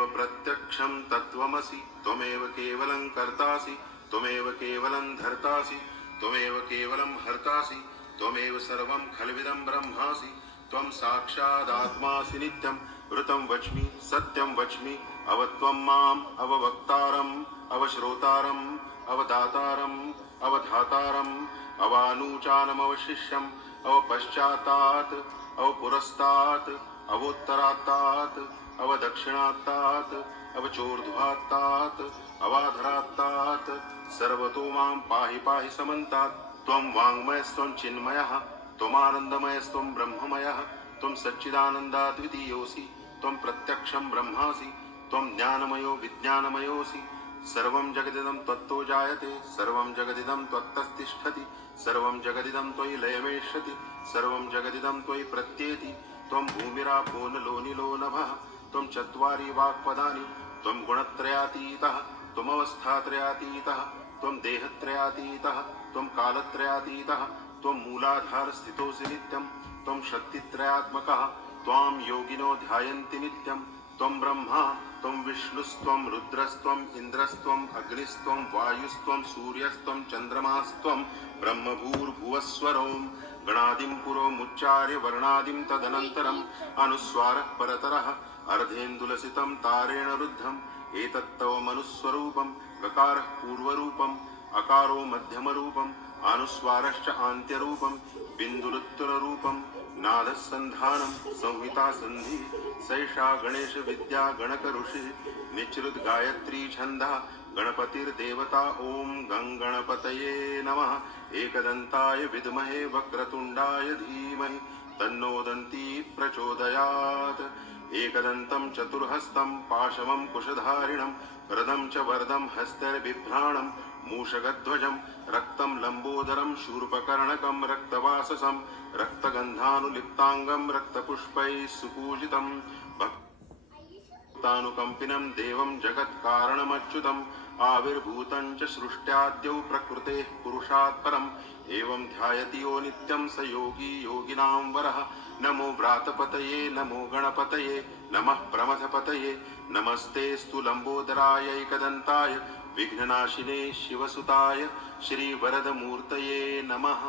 त्वमेव प्रत्यक्षं तत्त्वमसि त्वमेव केवलं कर्तासि त्वमेव केवलं धर्तासि त्वमेव केवलं हर्तासि त्वमेव सर्वं खल्विदं ब्रह्मासि त्वं साक्षादात्मासि नित्यं ऋतं वच्मि सत्यं वच्मि अवत्वं माम् अववक्तारम् अवश्रोतारम् अवदातारम् अवधातारम् अवानूचानमवशिष्यम् अवपश्चातात् अवपुरस्तात् अवोत्तरात्तात् अवदक्षिणात्तात् अवचोर्ध्वात्तात् अवाधरात्तात् सर्वतो मां पाहि पाहि समन्तात् त्वं वाङ्मयस्त्वं चिन्मयः त्वमानन्दमयस्त्वं ब्रह्ममयः त्वं सच्चिदानन्दाद्वितीयोऽसि त्वं प्रत्यक्षं ब्रह्मासि त्वं ज्ञानमयो विज्ञानमयोऽसि सर्वं जगदिदं त्वत्तो जायते सर्वं जगदिदं त्वत्तस्तिष्ठति सर्वं जगदिदं त्वयि लयमेष्यति सर्वं जगदिदं त्वयि प्रत्येति त्वं भूमिरापो नलो निलो नभः त्वं चत्वारि वाक्पदानि त्वं गुणत्रयातीतः त्वमवस्थात्रयातीतः त्वं देहत्रयातीतः त्वं कालत्रयातीतः त्वं मूलाधारस्थितोऽसि नित्यं त्वं शक्तित्रयात्मकः त्वां योगिनो ध्यायन्ति नित्यं त्वं ब्रह्मा त्वं विष्णुस्त्वं रुद्रस्त्वं इन्द्रस्त्वं अग्निस्त्वं वायुस्त्वं सूर्यस्त्वं चन्द्रमास्त्वं ब्रह्मभूर्भुवस्वरों गणादिं पुरोमुच्चार्य वर्णादिं तदनन्तरम् अनुस्वारः परतरः अर्धेन्दुलसितं तारेण रुद्धम् एतत्तव मनुस्वरूपं गकारः पूर्वरूपम् अकारो मध्यमरूपम् अनुस्वारश्च आन्त्यरूपं बिन्दुरुत्तररूपं नादः सन्धानं संहिता सन्धि सैषा गणेश विद्या गणक ऋषि निचृत गायत्री छन्दः गणपतिर्देवता ओम गंगणपतये नमः एकदन्ताय विद्महे वक्रतुण्डाय धीमहि तन्नो दन्ती प्रचोदयात् एकदन्तं चतुर्हस्तं पाशमं कुशधारिणं रदं च वरदं हस्तैर्बिभ्राणं मूषकध्वजं रक्तं लंबोदरं शूर्पकर्णकं रक्तवाससं रक्तगन्धानुलिप्तांगं रक्तपुष्पैः सुपूजितं भक्तानुकम्पिनं देवं जगत्कारणमच्युतम् आविर्भूतं च सृष्ट्याद्यौ प्रकृतेः पुरुषात् परम् एवं ध्यायति यो नित्यं स योगी योगिनां वरः नमो व्रातपतये नमो गणपतये नमः प्रमथपतये नमस्तेस्तु लंबोदराय एकदन्ताय विघ्ननाशिने शिवसुताय श्रीवरदमूर्तये नमः।